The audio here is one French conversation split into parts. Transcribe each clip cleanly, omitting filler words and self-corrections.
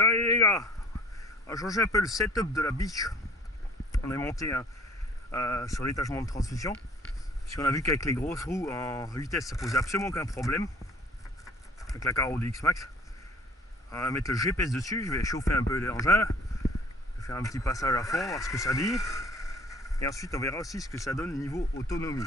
Salut les gars, on va changer un peu le setup de la biche. On est monté sur l'étagement de transmission puisqu'on a vu qu'avec les grosses roues en vitesse ça posait absolument aucun problème avec la carreau du X-Max. On va mettre le GPS dessus, je vais chauffer un peu l'engin, je vais faire un petit passage à fond, voir ce que ça dit et ensuite on verra aussi ce que ça donne niveau autonomie.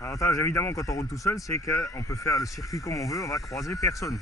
L'avantage évidemment quand on roule tout seul, c'est qu'on peut faire le circuit comme on veut, on va croiser personne.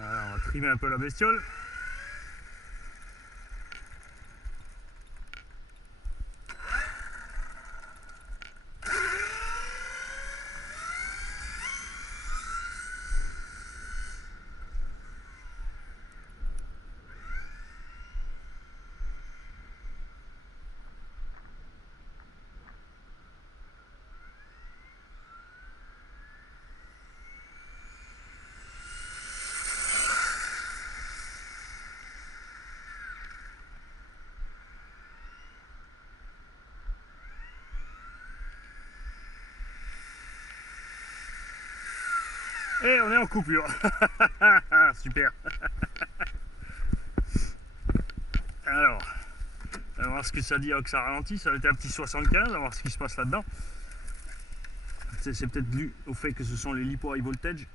Voilà, on va trimer un peu la bestiole. Et on est en coupure. Super. Alors, on va voir ce que ça dit alors que ça ralentit. Ça va être un petit 75, on va voir ce qui se passe là-dedans. C'est peut-être dû au fait que ce sont les LiPo high voltage.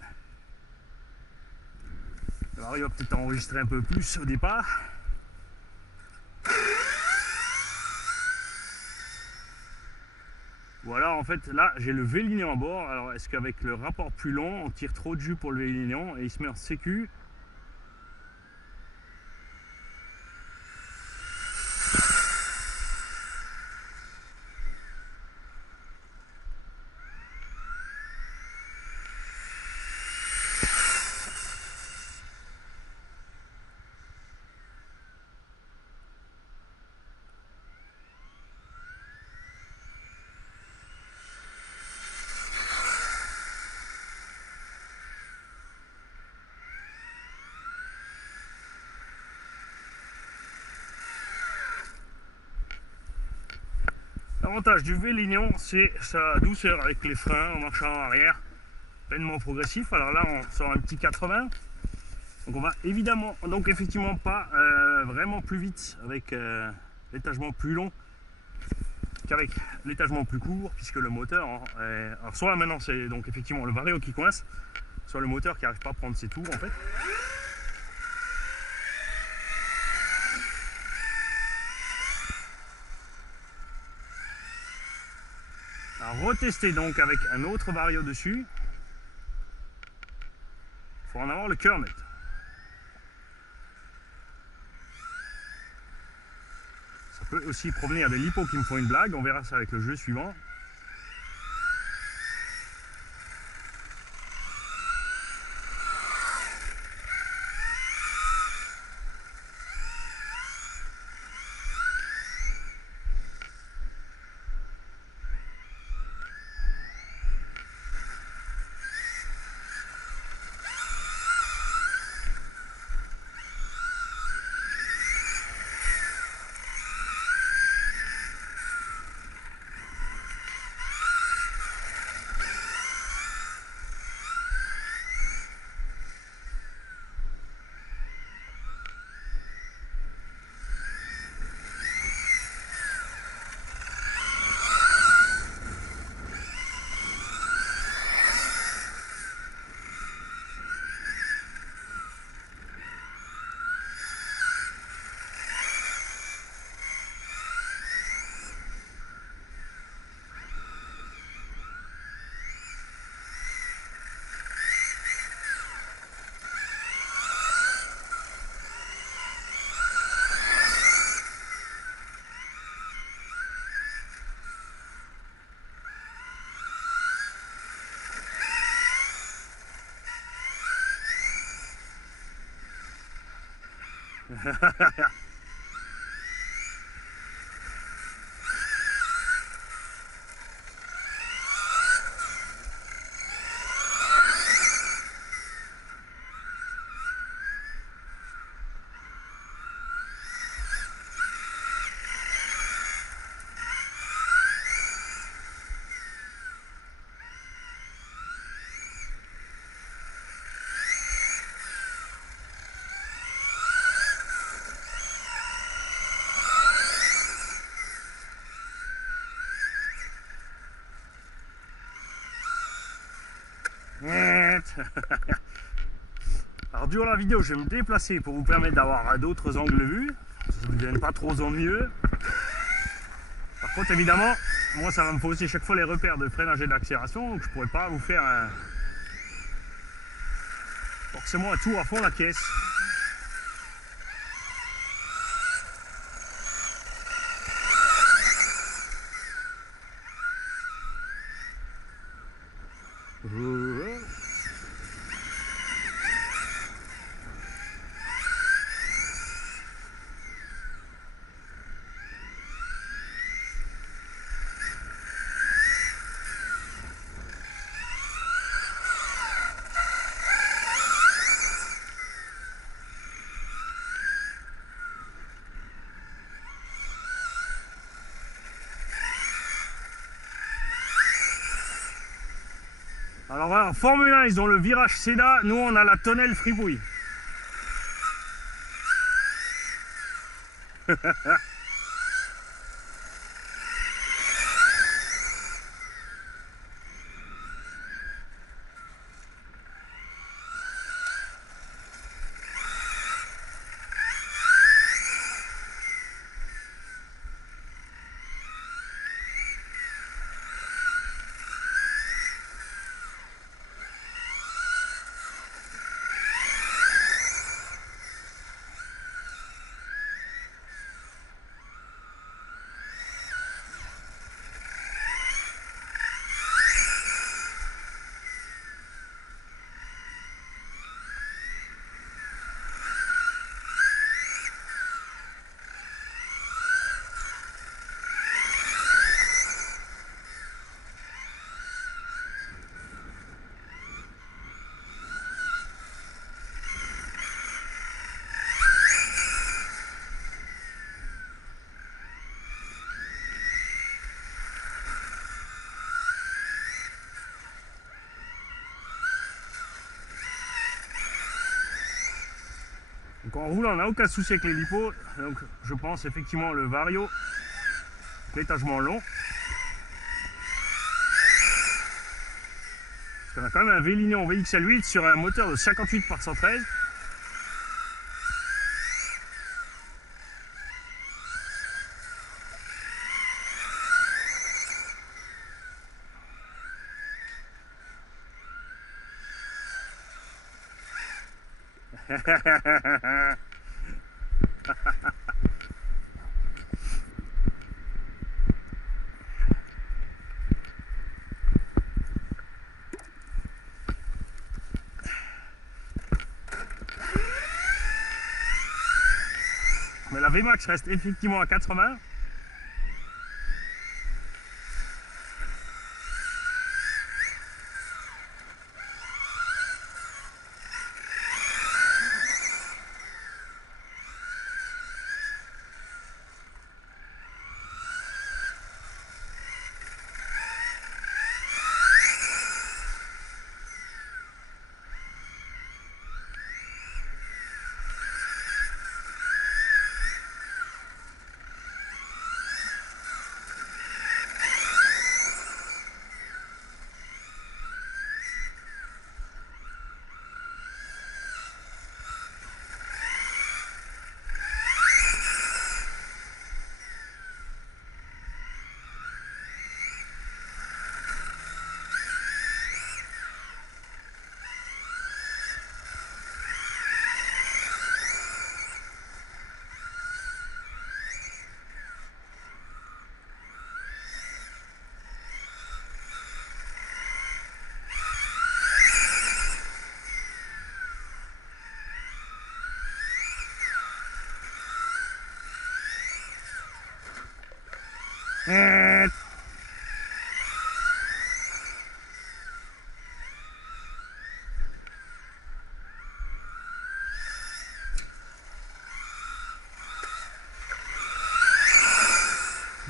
Alors il va peut-être enregistrer un peu plus au départ. Voilà, en fait là j'ai le V-Lignon à bord. Alors est-ce qu'avec le rapport plus long on tire trop de jus pour le V-Lignon et il se met en sécu? L'avantage du V-Lignon, c'est sa douceur avec les freins en marchant en arrière, pleinement progressif. Alors là, on sort un petit 80. Donc on va évidemment, donc effectivement pas vraiment plus vite avec l'étagement plus long qu'avec l'étagement plus court, puisque le moteur, alors soit maintenant c'est donc effectivement le vario qui coince, soit le moteur qui n'arrive pas à prendre ses tours en fait. À retester donc avec un autre vario dessus. Il faut en avoir le cœur net. Ça peut aussi provenir des LiPo qui me font une blague, on verra ça avec le jeu suivant. Alors durant la vidéo, je vais me déplacer pour vous permettre d'avoir d'autres angles de vue. Ça ne devienne pas trop ennuyeux. Par contre, évidemment, moi ça va me poser chaque fois les repères de freinage et d'accélération, donc je ne pourrais pas vous faire forcément un tour à fond la caisse. Alors en Formule 1, ils ont le virage Senna, nous on a la tonnelle Fribouille. Donc en roulant, on n'a aucun souci avec les lipos. Donc je pense effectivement le Vario, l'étagement long. Parce qu'on a quand même un Vélignon VXL8 sur un moteur de 58 par 113. Mais la VMAX reste effectivement à 80.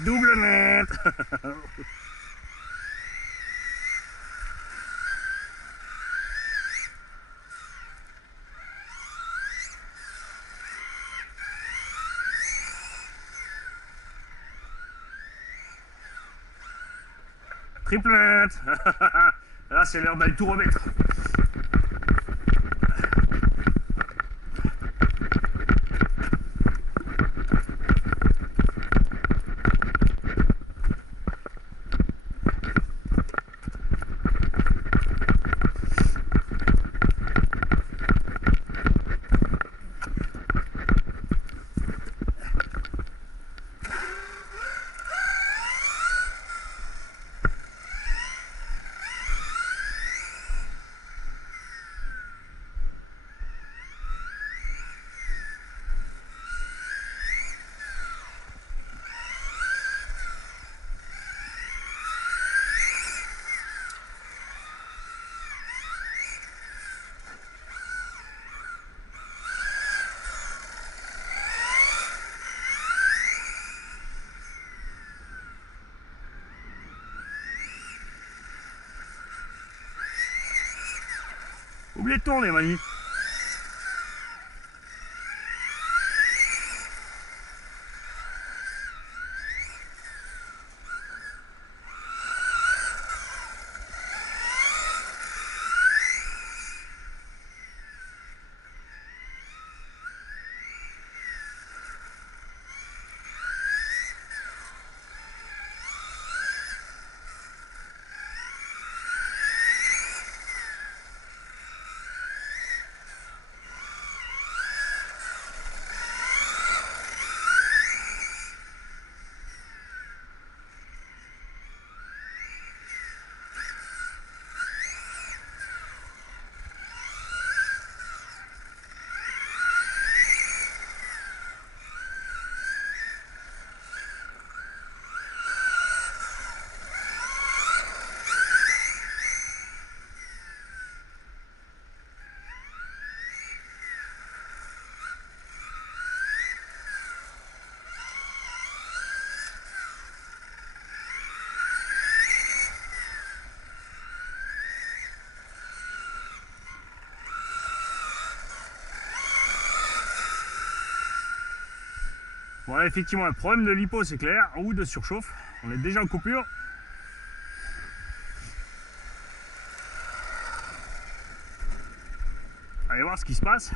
Double net. Triple net. Là, c'est l'heure d'aller tout remettre. Oubliez de tourner, Mani. Bon, là, effectivement, un problème de lipo, c'est clair, ou de surchauffe. On est déjà en coupure. Allez voir ce qui se passe.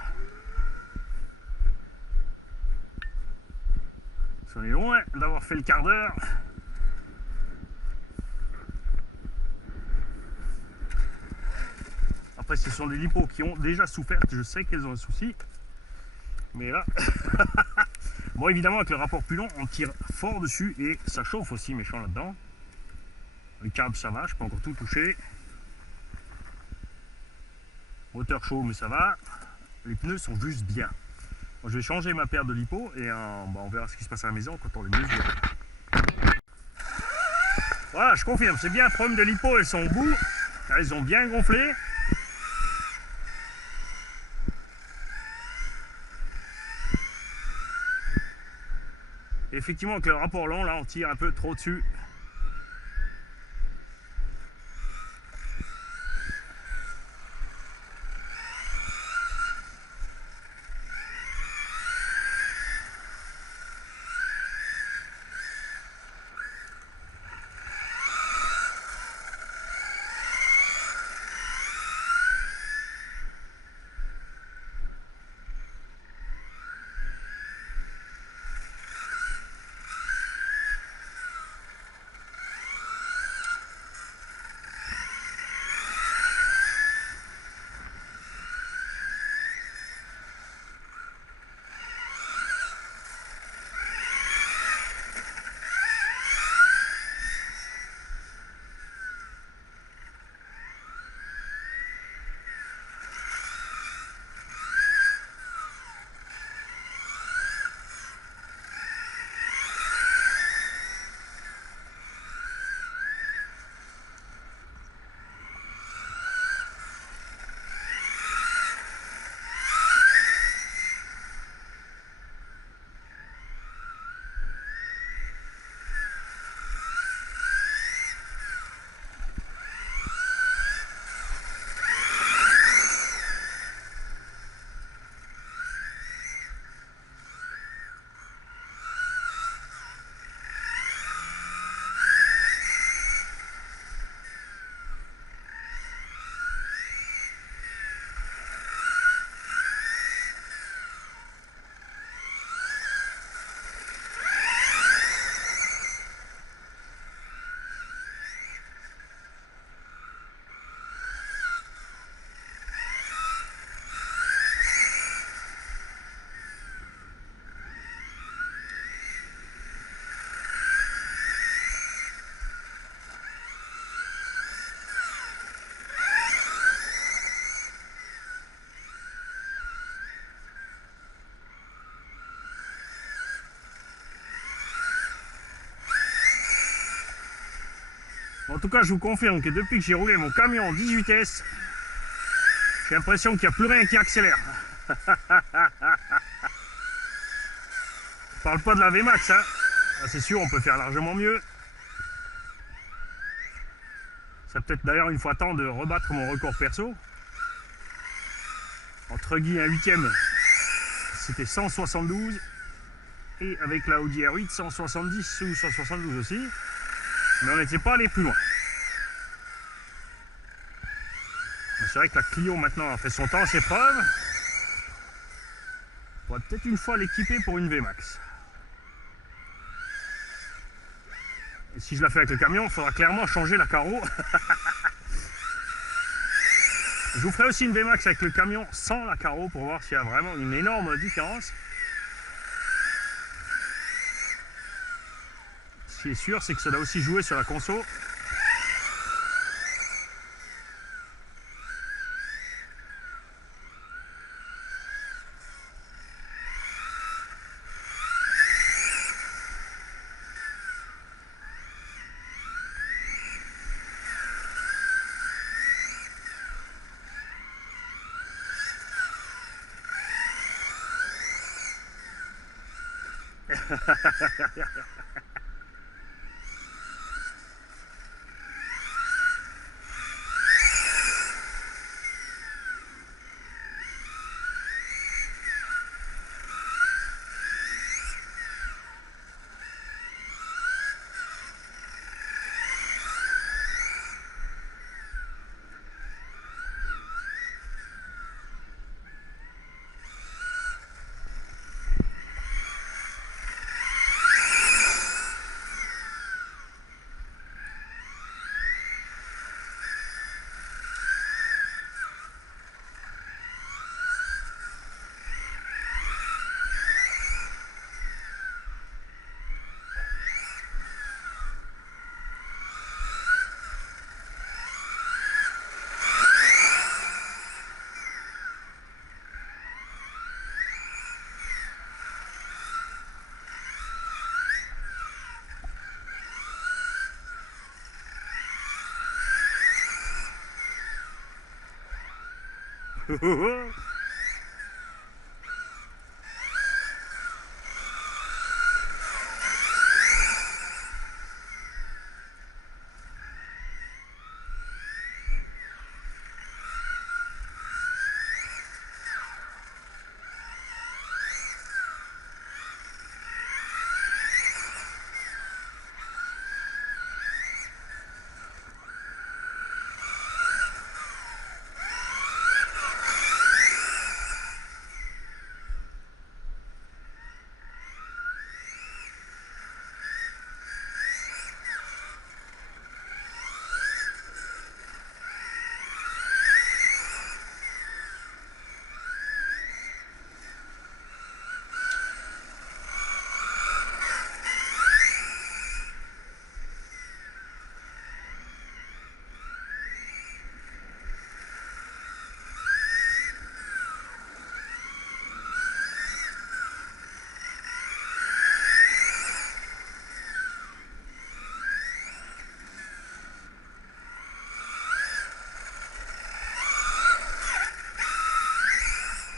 On est loin d'avoir fait le quart d'heure. Après, ce sont des lipos qui ont déjà souffert. Je sais qu'elles ont un souci. Mais là... Bon, évidemment, avec le rapport plus long, on tire fort dessus et ça chauffe aussi méchant là-dedans. Le câble, ça va, je peux encore tout toucher. Moteur chaud, mais ça va. Les pneus sont juste bien. Bon, je vais changer ma paire de lipo et on verra ce qui se passe à la maison quand on les mesure. Voilà, je confirme, c'est bien un problème de lipo, elles sont au bout. Elles ont bien gonflé. Et effectivement, avec le rapport long, là, on tire un peu trop dessus. En tout cas, je vous confirme que depuis que j'ai roulé mon camion en 10 vitesses, j'ai l'impression qu'il n'y a plus rien qui accélère. Je parle pas de la VMAX, hein. Ah, c'est sûr, on peut faire largement mieux. Ça peut-être d'ailleurs une fois temps de rebattre mon record perso. Entre Guy et un 8ème, c'était 172. Et avec la Audi R8, 170 ou 172 aussi. Mais on n'était pas allé plus loin. C'est vrai que la Clio maintenant a fait son temps, ses preuves. On va peut-être une fois l'équiper pour une VMAX. Et si je la fais avec le camion, il faudra clairement changer la carreau. Je vous ferai aussi une VMAX avec le camion sans la carreau pour voir s'il y a vraiment une énorme différence. Ce qui est sûr, c'est que ça doit aussi jouer sur la conso.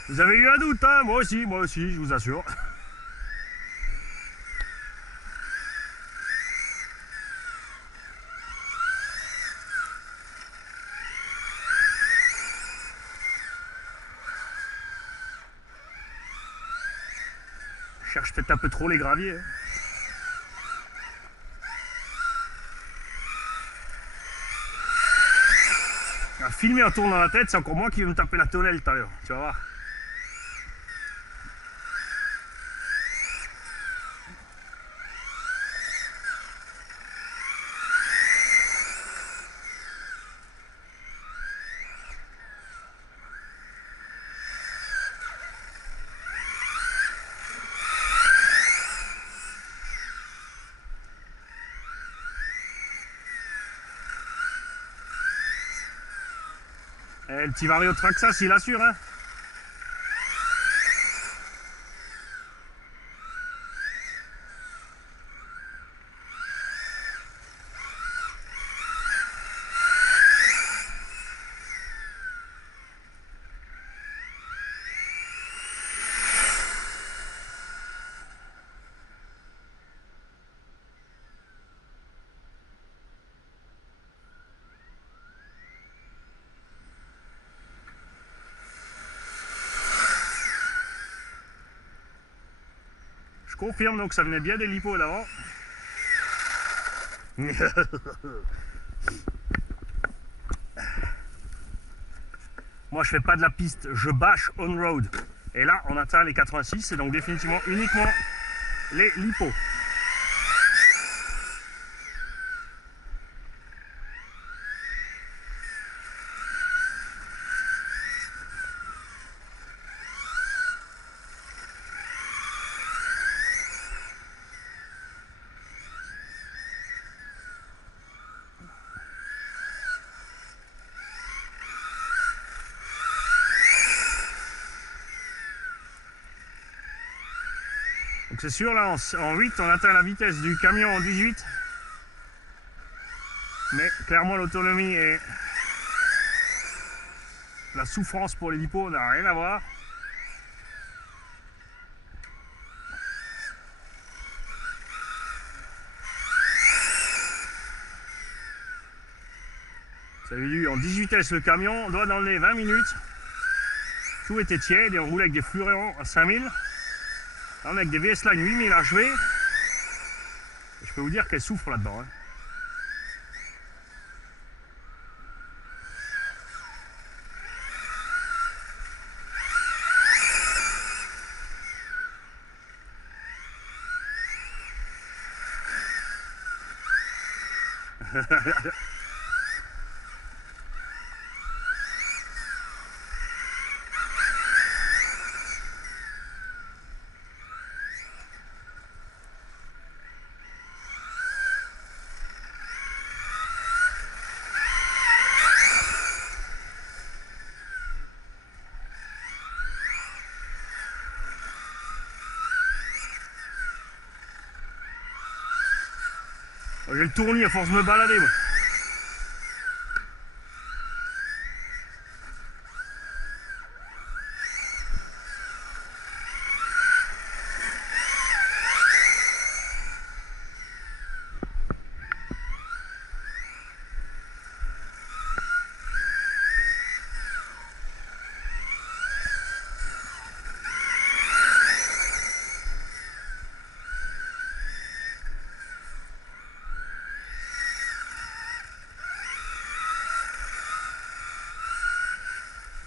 Vous avez eu un doute, hein? Moi aussi, je vous assure. Je cherche peut-être un peu trop les graviers. Hein. Filmer un tour dans la tête, c'est encore moi qui vais me taper la tonnelle tout à l'heure. Tu vas voir. Et le petit Vario Traxxas, il assure, hein. confirme donc ça venait bien des lipos d'avant. Moi je fais pas de la piste, je bâche on-road. Et là on atteint les 86, c'est donc définitivement uniquement les lipos. Donc c'est sûr, là en 8 on atteint la vitesse du camion en 18. Mais clairement l'autonomie et la souffrance pour les lipos n'a rien à voir. Vous avez vu, en 18 vitesses le camion, on doit dans les 20 minutes. Tout était tiède et on roulait avec des Fluréons à 5000. Là on est avec des VS Line 8000 HV. Et je peux vous dire qu'elle souffre là-dedans. Hein. J'ai le tournis à force de me balader moi.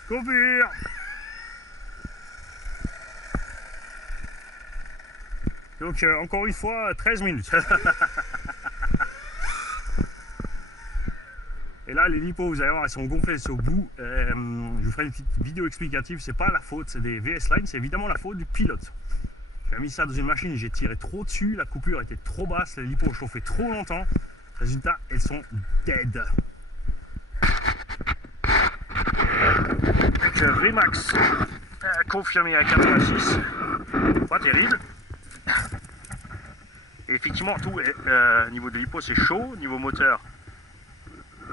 Coupure. Donc encore une fois 13 minutes. Et là les lipos vous allez voir, ils sont gonflés au bout. Je vous ferai une petite vidéo explicative. C'est pas la faute, c'est des VS Line, c'est évidemment la faute du pilote. J'ai mis ça dans une machine, j'ai tiré trop dessus, la coupure était trop basse, les lipos ont chauffé trop longtemps. Résultat, elles sont dead. Donc VMAX confirmé à 86, pas terrible. Et effectivement tout est, niveau de l'hypo c'est chaud, niveau moteur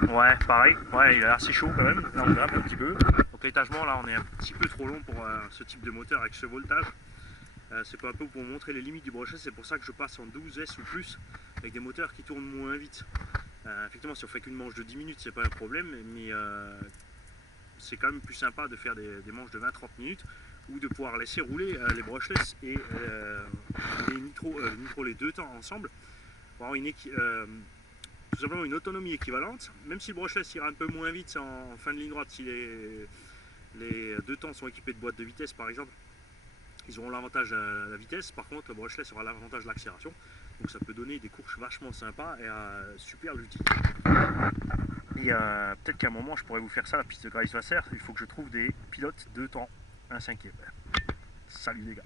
ouais pareil, ouais il a l'air assez chaud quand même, là on grimpe un petit peu. Donc l'étagement là on est un petit peu trop long pour ce type de moteur avec ce voltage. C'est un peu pour montrer les limites du brochet, c'est pour ça que je passe en 12S ou plus avec des moteurs qui tournent moins vite. Effectivement si on fait qu'une manche de 10 minutes c'est pas un problème, mais c'est quand même plus sympa de faire des manches de 20-30 minutes ou de pouvoir laisser rouler les brushless et les nitro, les deux temps ensemble pour avoir tout simplement une autonomie équivalente. Même si le brushless ira un peu moins vite en fin de ligne droite, si les deux temps sont équipés de boîtes de vitesse par exemple, ils auront l'avantage de la vitesse. Par contre le brushless aura l'avantage de l'accélération, donc ça peut donner des courses vachement sympas et super l'outil. Et peut-être qu'à un moment je pourrais vous faire ça, la piste de Greifswasser. Il faut que je trouve des pilotes de temps 1/5. Salut les gars.